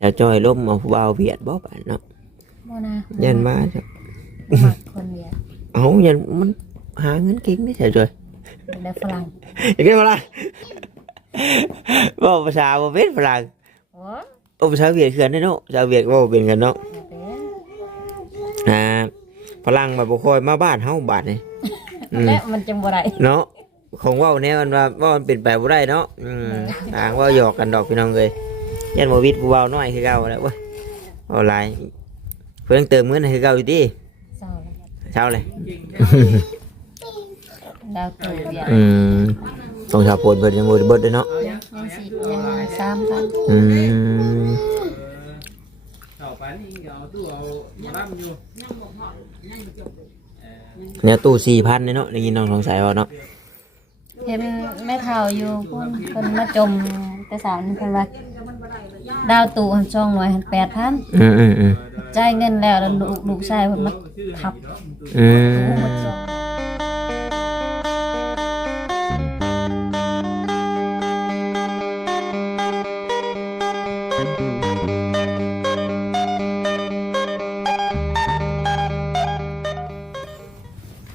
จะจอยล้มเอาผู้บ่าวเวียดบ่ปานเนาะบ่นะยันว่าจะมักคนเดียวเอายันมันหาเงินเก่งได้จะจอยได้ฝรั่งอย่างนี้ฝรั่งบอกภาษาบ่เป็นฝรั่งโอ้โอ้ภาษาเวียดคือกันได้เนาะภาษาเวียดก็บ่เป็นกันเนาะบ่เป็นอ่าฝรั่งมาบ่ค่อยมาบ้านเฮาบาดนี่อืมและมันจังบ่ได้เนาะของเว้าแนวมันว่าว่ามันเป็นไปบ่ได้เนาะอืมต่างว่าหยอกกันดอกพี่น้องเอ้ย ยันบ่วิทย์ผู้เว้าน้อยคือเก่าแล้วเว้ยเอาหลายเพิ่นเติมเงินให้คือเก่าอยู่ติเศร้าแล้วเช้าเลยดาวตัวเดียวอืมต้องชาวโพดเบิดยังบ่ได้เบิดเลยเนาะยังสิยังสามพันอืมเข้าไปนี่ก็เอาตู้เอามารับอยู่เนี่ยตู้4,000เลยเนาะได้ยินน้องสงสัยว่าเนาะเห็นแม่เฒ่าอยู่เพิ่นเพิ่นมาจมแต่สาวนี่เพิ่นว่า ดาวตู่หันช่องหน่วยหัน8,000อืมอืมอืมจ่ายเงินแล้วแล้วลูกลูกชายเพิ่นมาทับอืตู้มหมดช่อง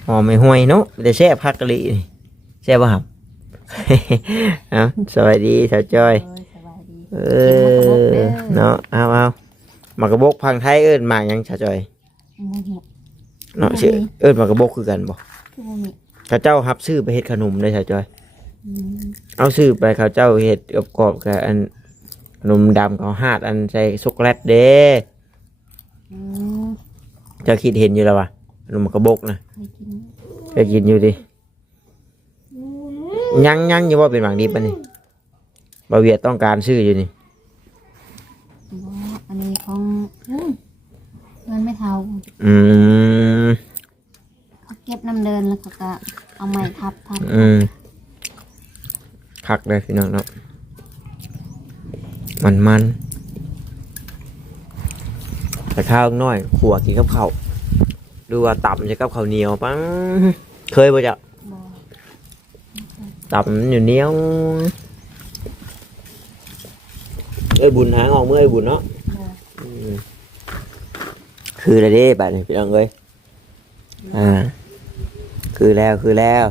หอมไม่ห่วยเนาะแต่แซ่บคักกะลินี่แซ่บบ่ครับ เอาสวัสดีสาวจอยโอ้ยสบายดี เออเนาะเอาเอาหมากระบกพังไทยเอิ้นหมากหยังสาวจอยบ่ฮู้เนาะชื่อเอิ้นหมากระบกคือกันบ่คือบ่มีเขาเจ้ารับซื้อไปเฮ็ดขนมเลยสาวจอย อืมเอาซื้อไปเขาเจ้าเฮ็ดกับกรอบกับอันขนมดำเขาหาดอันใส่ช็อกโกแลตเด้อืมเจะคิดเห็นอยู่แล้ววะขนมกระบกนะเคยกินไปกินอยู่ดิยังยังอยู่ว่าเป็นหวังดีปะนี่ บาเวียดต้องการซื้ออยู่นี่บ่อันนี้ของอืมเงินไม่เท่าอืมเขาเก็บน้ำเดินแล้วเขาก็เอาไม้ทับทับอืมคักเลยพี่น้องเนาะมันมันแต่ข้าวน้อยขัวกินกับข้าวดูว่าต่ำจะกับข้าวเหนียวปังเคยป่ะจ๊ะบ่ต่ำมันอยู่เหนียว เอ้ยบุญหางออกเมื่อไอ้บุญเนาะบ่อืมคืออะไรเด้บัดนี้พี่น้องเอ้ยอ่า คือแล้วคือแล้ว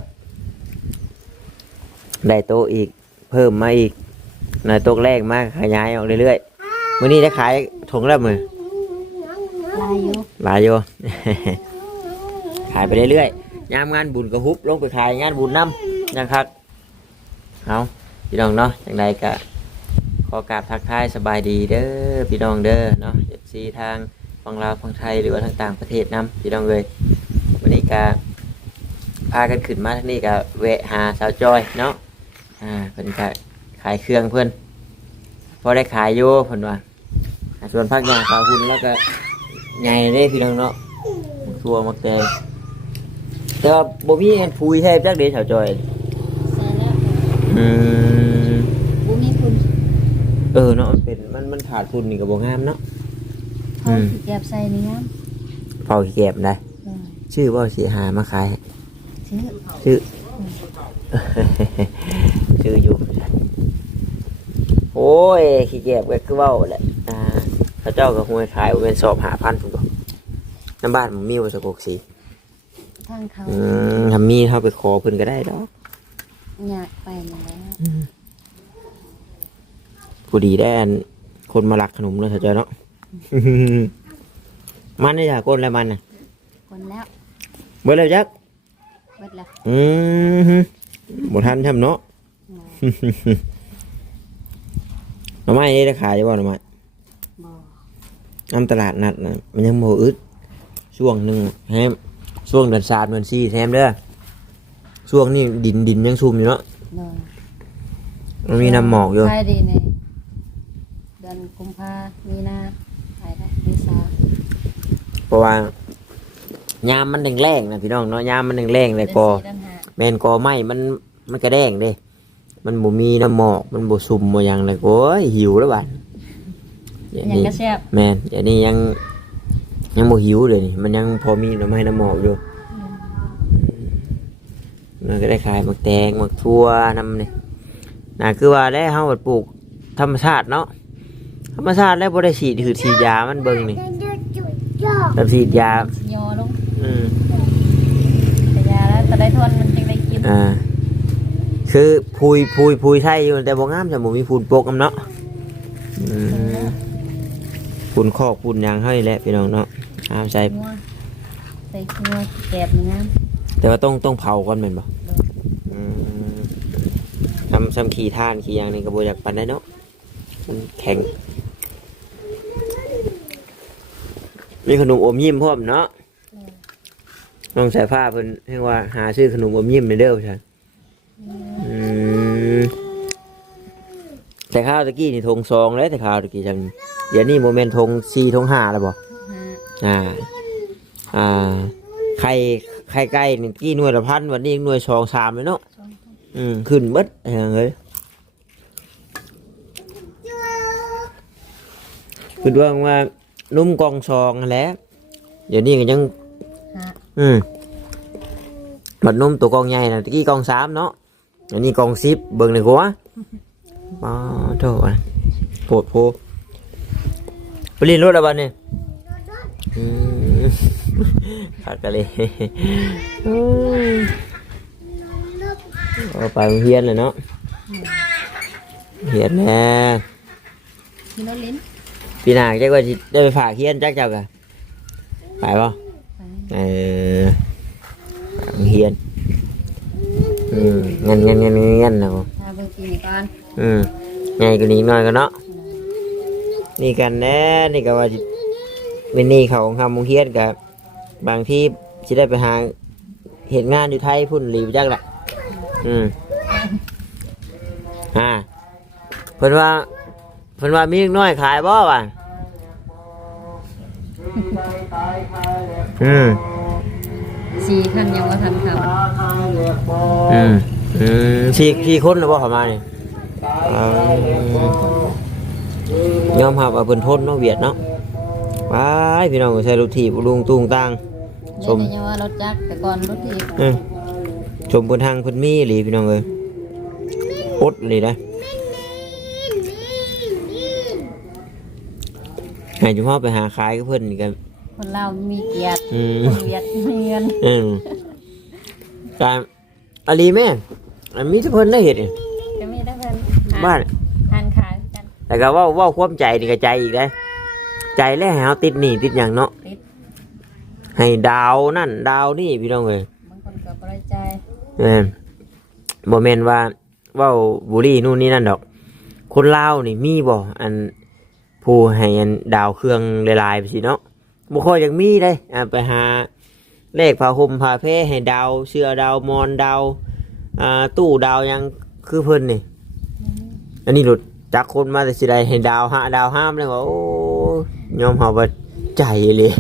ได้โต๊ะอีก เพิ่มมาอีกในโต๊ะแรกมาขยายออกเรื่อยๆมื้อนี้ได้ขายถุงละมือลายอยู่หลายอยู่ ขายไปเรื่อยๆยามงานบุญก็ฮุบลงไปขายงานบุญน้ำยังครับเอาพี่น้องเนาะอย่างไรก็ข อกราบทักทายสบายดีเด้อพี่น้องเด้อเนาะเอฟซีทางฝั่งลาวฝั่งไทยหรือว่าทางต่างประเทศน้ำพี่น้องเลยวันนี้ก็พากันขึ้นมาที่นี่ก็แวะหาสาวจอยเนาะอ่าเพิ่นก็ขายเครื่องเพื่อนพอได้ขายอยู่เพิ่นว่าส่วนภาคยางปลาหุ่นแล้วก็ใหญ่เลยพี่น้องเนาะทัวมักแตงแต่ว่าบ่มีอันพูยแทบจักเดชาวจอยใส่แล้วอืมบ่มีคุณ เออเนาะมันเป็นมันมันขาดทุนนี่ก็บ่งามเนาะ เขาสิเก็บใส่นี่ครับเฝ้าขี้แก็บได้เออชื่อว่าสิหามาขาย ซื้อชื่อ ชื่ออยู่โอ้ยขี้แก็บก็คือเว้าแหละอ่าเขาเจ้าก็หวยขายบ่เป็นสอบ5,000พุ่นบ่น้ำบ้านมันมีบ่สกกสีทางเขาอืมถ้ามีเฮาไปขอเพิ่นก็ได้ดอกอยากไปนั่นแหละ ผู้ดีได้อันคนมาหลักขนมเลยเข้าใจเนาะ มันนี่จ้ะก้นอะไรมันน่ะคนแล้วเบิดเลยจัก เบิดแล้วอืมฮึบ่ทันทำเนาะ หน่อไม้นี่ได้ขายอยู่บ่หน่อไม้บ่น้ำตลาดนัดน่ะมันยังบ่อึดช่วงหนึ่งแฮมช่วงเดือนสามเดือนสี่แฮมเด้อช่วงนี้ดินดินยังชุ่มอยู่เนาะเนาะมันมีน้ำหมอกอยู่ขายดีในเดือนกุมภามีนาขายได้เมษาเพราะว่ายามมันแรงๆนะพี่น้องเนาะยามมันแรงๆเลยก็เดือนสี่เดือนห้าแมนกอไหมมันมันกระแดงเด้ มันบ่มีน้ำหมอกมันบ่ซุ่มบ่หยังเลยโอ้ยหิวแล้วบัดอย่ายังนี้กระแซ่บแมนอย่านี้ยังยังบ่หิวเลยนี่มันยังพอมีน้ำไม้น้ำหมอกอยู่มันก็ได้ขายหมักแตงหมักทั่วน้ำนี่น่ะคือว่าได้เฮาปลูกธรรมชาติเนาะ ธรรมชาติแล้วบ่ได้ฉีดคือฉีดยามันเบิ่งนี่แต่ฉีดยายอลงอืมแต่ยาแล้วแต่ได้ทนมันจึงได้กินอ่าคือพุยพุยพุยใช่อยู่แต่บ่งามจะบ่มีฝุ่นปกนำเนาะอืมฝุ่นคอกฝุ่นหยังเฮานี่แหละพี่น้องเนาะห้ามใส่งัวใส่งัวแกบนี่งามแต่ว่าต้องต้องเผาก่อนแม่นบ่อืมทำซ้ำขี้ท่านขี้หยังนี่ก็บ่อยากปานได้เนาะมันแข็ง มีขนมอมยิ้มพร้อมเนาะน้องสายฟ้าเพิ่นให้ว่าหาซื้อขนมอมยิ้มในเด้อใช่อืมแต่ข้าวตะกี้นี่ทงซองแล้วแต่ข้าวตะกี้จังเดี๋ยวนี้โมเมนต์ทงสี่ทงห้าแล้วบ่ฮะอ่า อ่าไข่ไข่ไก่นี่กี้หน่วยละพันวันนี้หน่วยสองสามเลยเนาะสองพันอืมขึ้นเบิดอย่างเงี้ยคือดวงว่า นุ่มกองซองนั่นแหล้วเดี๋ยวนี้ก็ยัง ฮะอืมบัดนุ่มตัวกองใหญ่นะตะกี้กองสามเนาะอันนี้กองสิบเบิ่งเลยกัวมาโถอะโปวดโพไปเรียนรถอะไรบ้านเนี่ยอืมขาดกันเลยอืมเอาไปโรงเรียนเลยเนาะเรียนแน่ มีรถลิ้น ปีหน้าจักว่าสิได้ไปฝากเรียนจักเจ้ากะไปป่ะไปเออเฮียนอืมเงินเงินเงินเงินเงินนะผมถ้าเบิ่งปีนี้ก่อนอืมไงกันนี้น้อยกันเนาะนี่กันแน่นี่ก็ว่าสิเป็นหนี่เขาของคำมงเฮียนกับบางที่จะได้ไปหาเหตุงานอยู่ไทยพุ่นหลีบจักแหละอืมอ่าเพิ่นว่า เพิ่นว่ามีเล็กน้อยขายบ่ว่ะอืมสี่คันยังว่าทันทอืมอืมสี่สี่คนหรือเปล่าเขามาเนี่ยเอายอมรับว่าเพิ่นทนเนาะเวียดเนาะไปพี่น้องใช้รถถีบลุงตุงตังำชม เดี๋ยวจะว่ารถจักรแต่ก่อนรถทีบอืมชมเพิ่นทางเพิ่นมีหลีพี่น้องเอ้ยอดเลยนะ ให้จุ่มพ่อไปหาขายกับเพิ่นนี่กัน คนเรามีเกียรติอืมคนเวียดมีเงินอืมการอาลีแม่อันมีทุกเพิ่นได้เห็นนี่จะมีได้เพิ่นบ้านทานขายกันแต่ก็เว่าเว่าความใจนี่ก็ใจอีกเลยใจแล้วให้เฮาติดหนี่ติดอย่างเนาะติดให้ดาวนั่น ดาวนี่พี่น้องเอ้ยบางคนก็บริใจายแม่นบ่แม่นว่าเว้าบุรีนู่นนี่นั่นดอก คนลาวนี่มีบ่อัน ผู้ให้อันดาวเครื่องหลายๆไปสิเนาะบ่ค่อยอยากมีได้อ่าไปหาเลขผ้าห่มผ้าเพให้ดาวเสื้อดาวมอนดาวอ่าตู้ดาวหยังคือเพิ่นนี่ อันนี้หลุดจากคนมาแต่สิได้ให้ดาวหาดาวห้ามเลยว่าโอ้ยอมเฮาบ่ใจเลย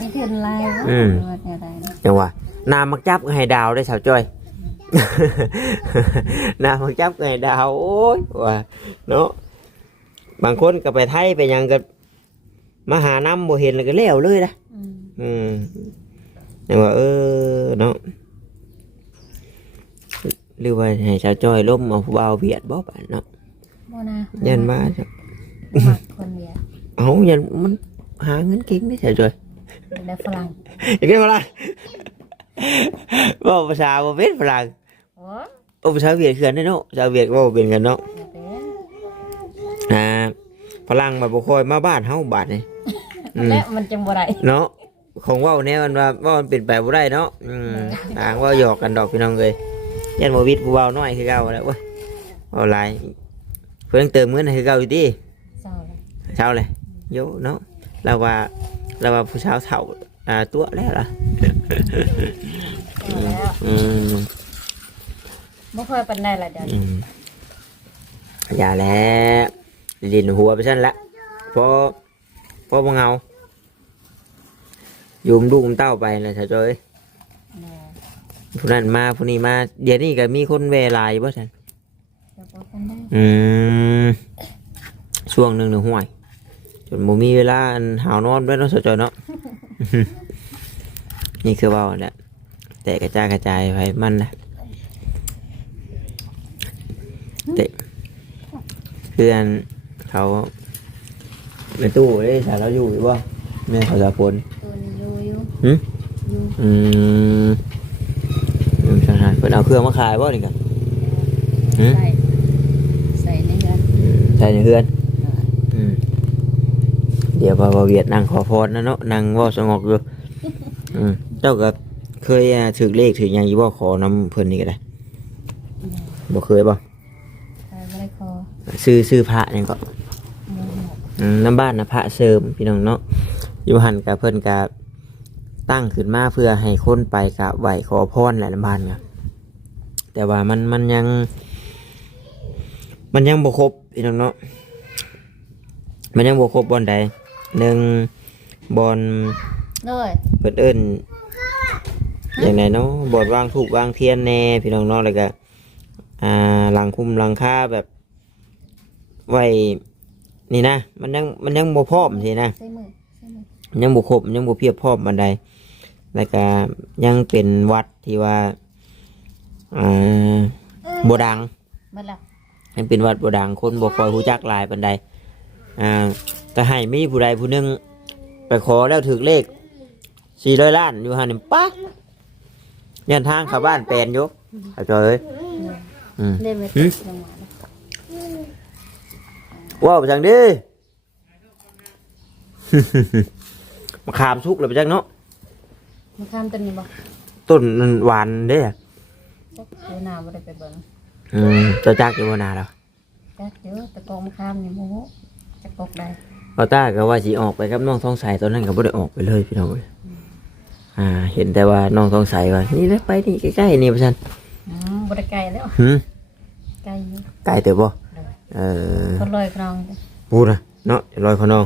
นี่คือลายอืมว่าแนวใดนะจังหวะนามักจับก็ให้ดาวได้สาวจ้อยนามักจับก็ให้ดาวโอ้ยว่าเนาะ บางคนก็ไปไทยไปหยังก็มาหาน้ำบ่เห็นแล้วก็แล้วเลยนะอืมอืมจังว่า เออเนาะหรือว่าให้สาวจ้อยล้มเอาผู้บ่าวเวียดบ่ปานเนาะบ่นะยันมาจ้ะมักคนเวียดเอายันมันหาเงินเก่งได้สาวจ้อยได้ฝรั่งอย่างนี้ฝรั่งบอกภาษาบ่เป็นฝรั่งโอ้ โอ้ภาษาเวียดคือกันเด้อเนาะภาษาเวียดก็บ่เป็นกันเนาะอย่าเป็นอ่า ฝรั่งมาบ่ค่อยมาบ้านเฮาบาดนี่อืมและมันจังบ่ได้เนาะของเว้าแน่มันว่าว่ามันเป็นไปบ่ได้เนาะอืมต่างว่าหยอกกันดอกพี่น้องเอ้ยยันบ่วิทย์ผู้เว้าน้อยคือเก่าแล้วเว้ยเว้าหลายเพิ่นเติมเงินให้คือเก่าอยู่ติเศร้าเลยเช้าเลยโยเนาะเราว่าเราว่าผู้สาวเฒ่าอ่าตัวแล้วล่ะเอาแล้วอืม บ่ค่อยปานใดล่ะเดี๋ยวนี้ อืมอย่าแล้ว ดินหัวไปซั่นละพอพอบ่เงาอยุมลูกมเต้าไปเลยถ้าจ้อยแน่ผู้นั้นมาผู้นี้มา เดี๋ยวนี้ก็มีคนเวลาอยู่บ่ท่านเดี๋ยวบ่ปานใดอืมช่วงหนึงหนึ่งห่วยจนบ่มีเวลาอันหาวนอนด้วยเนาะสาวจอยเนาะนี่คือเว่าแหละแต่กระจายกระจายไปมันนะแต่คืออัน เขาในตู้เด้สายเราอยู่อยู่บ่แม่เขาจะปนตัวนี้อยู่อยู่หึอยู่อืมอืมใช่ฮะเพิ่นเอาเครื่องมาขายบ่นี่กันหืมใส่ใส่ในเงินใช่ในเฮือนอืมเดี๋ยวพอเวียดนั่งขอพรนะเนาะนั่งเว่าสงบอยู่อืมเจ้าก็เคยอ่าถือเลขถือหยังอยู่บ่ขอน้ำเพิ่นนี่ก็ได้บ่เคยบ่ใส่ไม่ได้คอ ซื้อซื้อพระนี่ก็เนื้อหมดอืมน้ำบ้านนะพระเสริมพี่น้องเนาะอยู่หันกับเพิ่นกับตั้งขึ้นมาเพื่อให้คนไปกับไหวขอพรแหละน้ำบ้านครับแต่ว่ามันมันยัง มันยังบ่ครบพี่น้องเนาะมันยังบ่ครบบอนใดหนึ่งบอนเลยเพิ่นเอิ้นอย่างไรเนาะบอนวางถูกวางเทียนแน่พี่น้องเนาะแล้วก็อ่าหลังคุ้มหลังคาแบบ ไว้นี่นะ มันยังมันยังบ่พร้อมสินะใส่มือใส่มือยังบุครบยังบุเพียบพร้อมบันไดแล้วก็ยังเป็นวัดที่ว่าอ่าบดังหมดแล้วยังเป็นวัดบดังคนบ่คอยหูจักหลายบันไดอ่าแต่ให้มีผู้ใดผู้หนึงไปขอแล้วถึกเลขสี่ร้อยล้านอยู่หันนี่ป๊ะยันทางเข้าบ้านแปลนอยกเข้าใจเอ้ยอืม เล่นไปหืติมดลงมาแล้ วว้าวไปจังดิมาขามสุกเลยไปจังเนาะมาข้ามต้นนี้บ่ต้นมันหวานเด้อจักเดี๋ยวหน้าบ่ได้ไปเบิ่งอืมเจ้าจักอยู่บ่นาแล้วจักเดี๋ยวตะกองมาข้ามนี่โมโหจักกกได้เราต้าก็ว่าสิออกไปกับน้องท้องใสตอนนั้นก็บ่ได้ออกไปเลยพี่น้องเอ้ยอ่า เห็นแต่ว่าน้องท้องใสว่านี่ได้ไปนี่ใกล้ๆนี่พ่ซั่นอืมบ่ได้ไกลแล้วหึไกลอยู่ไกลเติบบ่ เออคนลอยคลองพูดนะเนาะลอยคอน้อง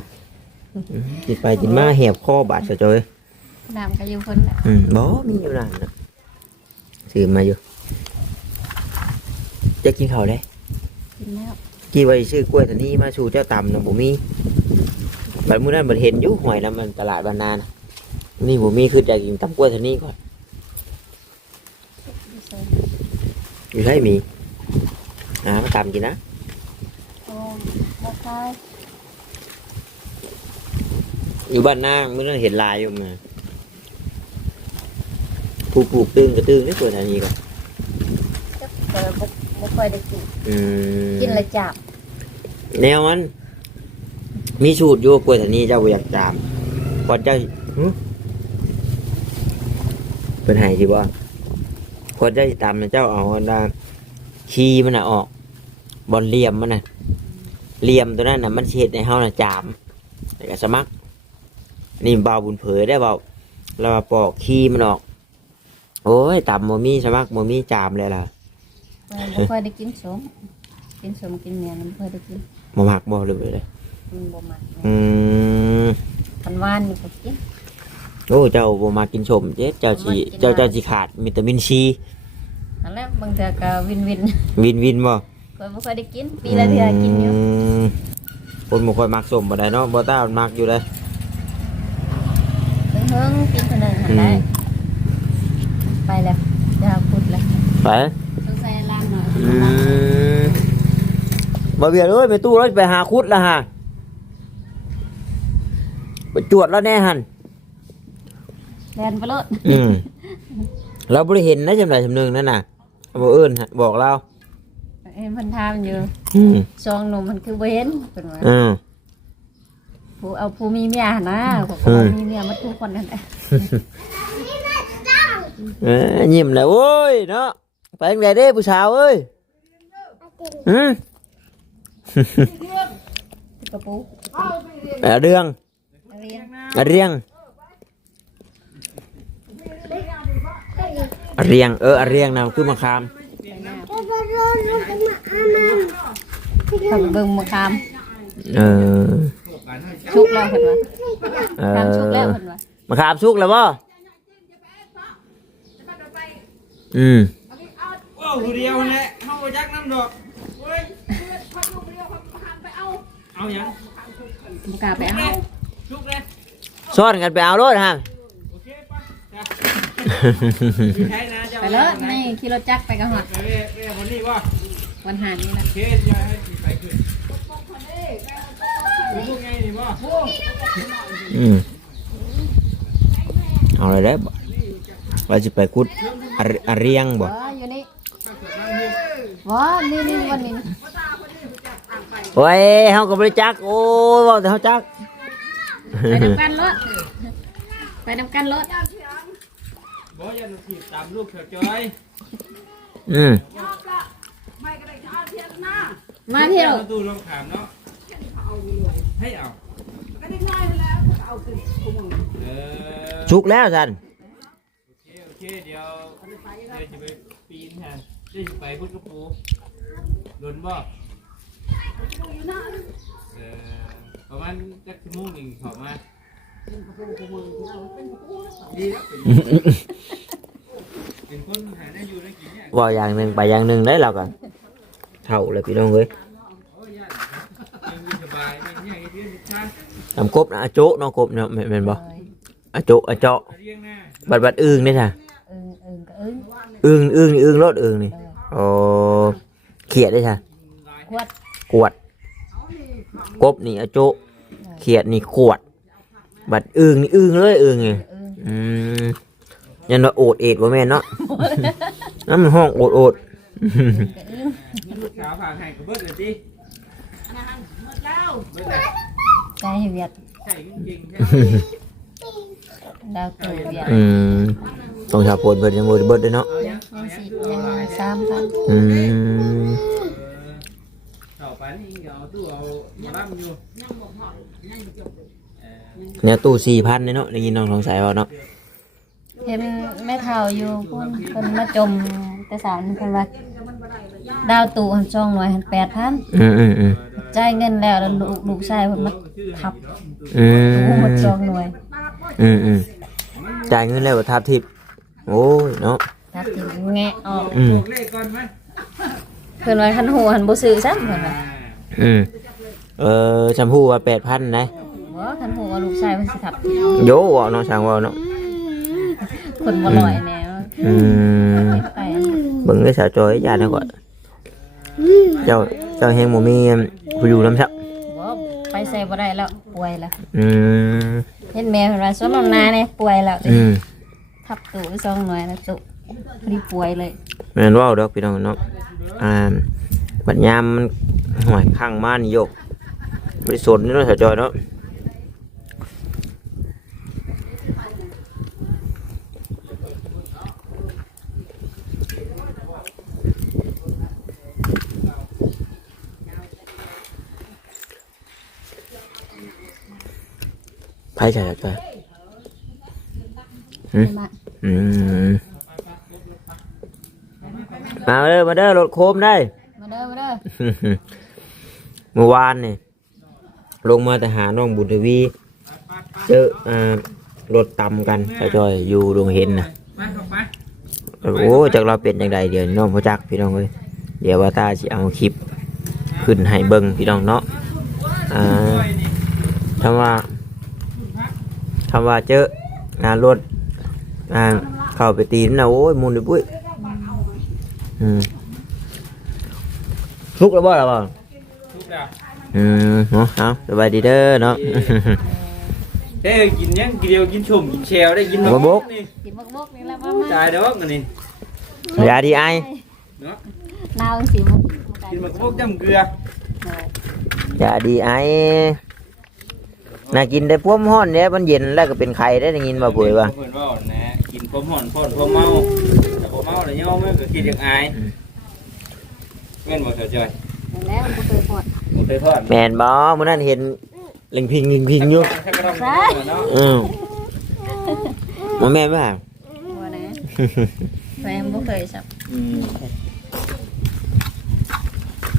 อืมกินไปกินมาแหบคอบาดซะจ้อยน้ำก็อยู่คนละอืมบ่มีอยู่นั่นนะซื้อมาอยู่จะกินข้าวได้กินแล้วกี่ไว้ซื้อกล้วยตัวนี้มาสู่เจ้าตำนะบ่มีบัดมื้อนั้นบัดเห็นอยู่หอยน้ำมันตลาดบานนานะนี่บ่มีคืออยากกินตำกล้วยตัวนี้ก่อนอยู่ให้มีอ่ามาตำกินนะโอ้บ่คายอยู่บ้านนามื้อนั้นเห็นลายอยู่มาผู้ปลูกตึงก็ตึงได้ตัวอันนี้ก่อนจักเออบ่บ่ค่อยได้กินอืมกินและจับแนวมัน มีสูตรอยู่กล้วยตัวนี้เจ้าบ่อยากจามก่อนเจ้าหึเพิ่นให้สิบ่ก่อนเจ้าสิตำน่ะเจ้าเอาอันว่าขี้มันน่ะออกบอลเหลี่ยมมันน่ะ เหลี่ยมตัวนั้นน่ะมันสิเฮ็ดให้เฮาน่ะจามแล้วก็สมักนี่เบาบุญเผยได้เบาแล้วมาปอกขี้มันออก โอ้ยตำบ่มีสมักบ่มีจามเลยล่ะเออบ่ค่อยได้กินสมกินสมกินเมียนบ่ค่อยได้กินบ่มักบ่เลยเลยมันบ่มักอืมคันหวานนี่ก็กินโอ้เจ้าบ่มากินชมเจ๊เจ้าสิบ่มากินเจ้าเจ้าสิขาดวิตามินซีนั่นแหละบางเทื่อก็วินวินวินวินบ่ ค่อยบ่ค่อยได้กิน ปีละเทื่อกินอยู่มคนบ่ค่อยมักสมบ่ได้เนาะบ่ต้ามันมักอยู่เลยเพิ่งเฮิงกินเท่านั้นหันได้อืมไปแล้วเดี๋ยวพุดแล้วไปต้องใส่ล้างหน่อยอืมบ่เบียดเอ้ยไปตู้แล้วไปหาคุดละฮะไปจวดแล้วแน่หั่นแลนไปโลดอืมเราบ่ได้เห็นนะจำได้จำหนึงนั่นน่ะบ่เอิ้นฮะบอกเรา เห็นเพิ่นทามอยู่อืมซองนมมันคือบ่เห็นเพิ่นว่าอืมผู้เอาผู้มีเมียหั่นนะพวกอืเขามมีเมียมาทุกคนนั่นแหละเอ้ยยิ้มแล้วโอ้ยเนาะไปจังไดเด้ผู้สาวเอ้ยอืมกระปูอะเรื่องเรียนอะเรียงอะเรียงเอออะเรียงนะคือมะขาม ถ้าไปเบิ่งมะขามเออชุกแล้วเพิ่นว่าเอขามชุกแล้วอเพิ่นว่ามะขามสุกแล้วบ่อืมว้าวผู้เดียวแหละเฮาบ่จักน้ำดอกเว้ยเอาหยังบ่กล้าไปเอาลุกเลยซ้อนกันไปเอารถฮะ โอเคป่ะจ้ะมี ใครนะเจ้าไปเลยนี่ขี่รถจักรไปกันหอดไปเว้ยเว้ยคนนี้ว่าวันหานี่นะโอเคเดี๋ยวให้ไปขึ้นพวกไงนี่บ่อืมเอาเลยได้อบ่ว่าจะไปกุดอะอะเรียงบ่ว้าอยู่นี่ว้านี่นี่วันนี้โอ้ยเฮาก็บ่ได้จัก โอ้ยเว้าแต่เฮาจัก ไปนำกันรถไปนำกันรถ บ่อยันถีบตามลูกเถอะจอยอืมมาเที่ยวประตูลงขามเนาะให้เอาเออชุกแล้วท่านโอเคโอเคเดี๋ยวเดี๋ยวจะไปปีนแทนเดี๋ยวจะไปพุทธกระปูโดนบ่เออประมาณจักชั่วโมงหนึ่งเข้ามาดีแล้ วเป็นเป็นคนหาได้อยู่ได้กินเนี่ยว่าอย่างหนึ่งไปอย่างหนึ่งได้เราก็เท่าเลยพี่น้องเอ้ยโอ้ยญาติยังมีสบายไม่เนี่ยไอ้เรื่องชาติทำกบนะอาโจะเนาะกบเนาะแม่นแม่นบ่อาโจะอาเจาะเรียงหน้าบัดบัดอึ่งนี่จ้ะอึงอึงก็อึงอึ่งอึ่งอึ่งรถอึ่งนี่โอ้เขียดได้จ้ะขวดกวด กบนี่อาโจะเขียดนี่ขวด บัดอึ่งนี่อึ่งเลยอึ่งไงอึงอืมยันว่าโอดเอ็ดว่าแม่นเนาะนั่นมันห้องโอดโอดก็อึงลูกสาวผ่านให้กับเบิดเลยสิเบิดเลยใจเวียดใช่จริงๆใช่ดาวตู่เวียดอืมต้องชาวโพดเบิดยังบ่ได้เบิดด้วยเนาะเอายังยังสิยังสามพันอืมต่อไปนี่เอาตู้เอามาล่ำอยู่ เนี่ยตู้สี่พันเนาะได้ยินน้องสงสัยว่าเนาะเห็นแม่เฒ่าอยู่พุ่นเพิ่นมาจมแต่สาวนี่เพิ่นว่าดาวตู่หันช่องหน่วยหัน8,000อืมอืมอืมจ่ายเงินแล้วแล้วลูกลูกชายเพิ่นมาทับอืตู้มหมดช่องหน่วยอืมอืมจ่ายเงินแล้วก็ทับทิพย์โอ้ยเนาะทับถึงแงะออกอืมบอกเลขก่อนไหมเพิ่นว่าคันหูหันบ่ซื้อซ้ำเพิ่นว่าอืมเออชมพู่ว่าแปดพันนะ บ่คันหูว่าลูกชายเพิ่นสิทับโยว่ะเนาะช่างว่าเนาะคนบ่ลอยแนวอืมไปเบิ่งได้สาวจอยญาตินะก่อนเจ้าเจ้าแฮงบ่มีผู้อยู่นำซักบ่ไปใส่บ่ได้แล้วป่วยแล้วอืมเห็นแม่เพิ่นว่าสวนน้ำนาเนี่ยป่วยแล้วอืมทับตู่ไปสองหน่วยแล้วตู่พอดีป่วยเลยแม่นเว้าดอกพี่น้องเนาะอ่าบัดยามมันห่วยข้างมานี่โยกบ่ได้สนนี่เนาะสาวจอยเนาะ ใช่จ้ะอืมมาอืมมาเด้อมาเด้อรถโคมได้มาเด้อมาเด้อเมื่อวานนี่ลงมาแต่หาน้องบุญทวี เจออ่ารถต่ำกันสะจอยอยู่ดวงเห็นนะมาเข้าไปโอ้จากเราเป็นอย่างไรเดี๋ยวน้องพ่อจักพี่น้องเอ้ยเดี๋ยวว่าตาสิเอาคลิปขึ้นให้เบิ่งพี่น้องเนาะอ่าคำว่า คำว่าเจออ่ารถอ่าเข้าไปตีนนะโอ้ยมุนเลยปุ้ยอืมลุกแล้วบ่ล่ะบ่ทุกอย่างอืมเนาะเอาสบายดีเด้อเนาะเด้กินยังกินเดียวกินชมกินแชวได้กินบ่บกนี่กินมกๆนี่แหละมามาตายดอกอันนี่ยาดีไอเนาะนาวสิมกกินมะกอกจำเกลือยาดีไอ น่ากินได้พวมห้อนเนี่ยมันเย็นแล้วก็เป็นไข่ได้ได้ยินมาปุ๋ยว่าเพิ่นว่านะกินพร้อมห่อนพร้อมพร้อมเมาแต่พอเมาแล้วย่อมมันก็คิดอย่างอายเงินบ่เข้าใจแล้วมันบ่เคยพอดบ่เคยทอดแมนบอมื่อนั้นเห็นเล็งพิงลิงพิงอยู่ใช่อืมมาแม่นป่ะบ่นะแม่บ่เคยซับ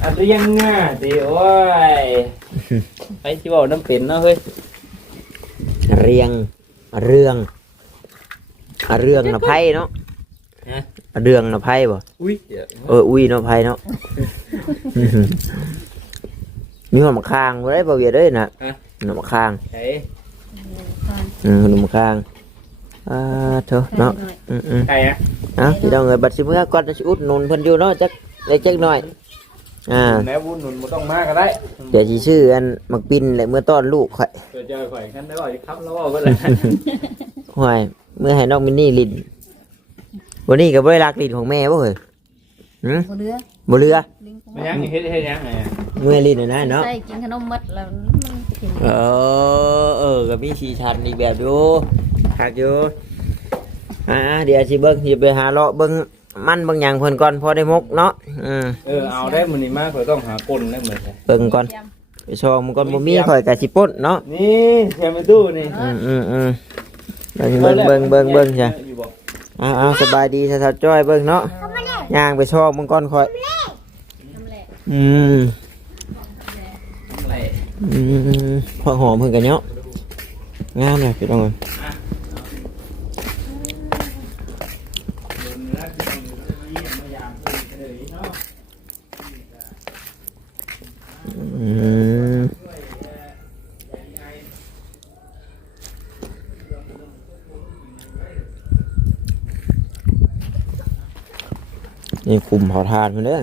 อันนี้ยังง่าดิโอ้ยไปที่บอกน้ำเป็นเนาะเฮ้ย เรียงเรื่องเรื่องนะไพ่เนาะฮะเรื่องนะไพ่บ่อุ้ยเอออุ้ยเนาะไพ่เนาะมีหัวมะคางบ่ได้บ่เวียดเด้ยน่ะหัวมะคางใช่ก่อนอืมหัวมะคางอ่าเถอะเนาะอืมอืมใครอะเอะพี่น้องเอ้ยบัดสิเมื่อก่อนจะสิอุดหนุนเพิ่นอยู่เนาะจักเล็กจักหน่อย อ่าแม่บุญหนุนบ่ต้องมาก็ได้เดี๋ยวสิชื่ออันมักปินและเมื่อต้อนลูกข่อยเจอเจอข่อยกันได้บ่ครับแล้วว่าเพิ่นเลยห่วยเมื่อให้น้องมินนี่ลินวันนี้ก็บ่ได้รักลินของแม่บ่เฮ้ยหืมบ่เรือบ่เรือลิงไม่ยังเฮ็ดเฮ็ดยังไงเมื่อลินน่ะนะเนาะใส่กินขนมมัดแล้วมันกินเออเออก็มีสีชันอีกแบบอยู่คักอยู่อ่าเดี๋ยวสิเบิ่งสิไปหาเลาะเบิ่ง มันเบิ่งหยังเพิ่นก่อนพอได้มกเนาะอืมเออเอาได้มื้อนี้มาข่อยต้องหาปนได้เหมือนกันเบิ่งก่อนไปชมมันก่อนบ่มีข่อยก็สิป่นเนาะนี่แค่ไม่ตู้นี่อืมอืมอืมเบิ่งเบิ่งเบิ่งเบิ่งเบิ่งจ้ะอยู่บ่อ้าวอ้าวสบายดีสาวๆจ้อยเบิ่งเนาะย่างไปชอบมันก่อนข่อยน้ำแหละอืมอะไรอืมพอหอมเพิ่นกันเนาะงามเลยพี่น้องเอ้ย นี่คุมเผาทานเพิ่นเด้อ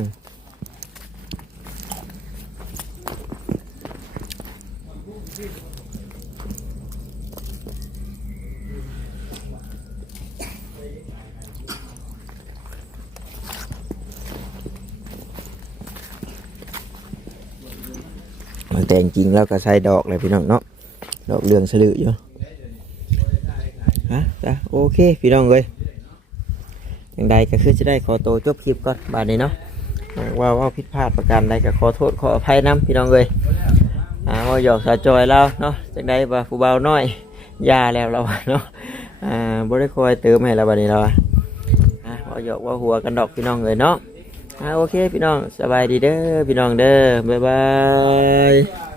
แต่จริงๆแล้วก็ใส่ดอกเลยพี่น้องเนาะดอกเรืองสลืออยู่ฮะจ้ะโอเค พี่น้องเลย อย่างใดก็คือจะได้ขอตัวจบคลิปก่อนบาดนี้เนาะว่าว่าผิดพลาดประการใดก็ขอโทษขออภัยน้ำพี่น้องเลยอ่าว่าหยอกสาจอยแล้วเนาะจากใดว่าผู้เบาน้อยยาแล้วเราเนาะอ่าบ่ได้คอยเติมให้เราบาดนี้เราอ่าว่าหยอกว่าหัวกันดอกพี่น้องเลยเนาะอ่าโอเคพี่น้องสบายดีเด้อพี่น้องเด้อบ๊ายบาย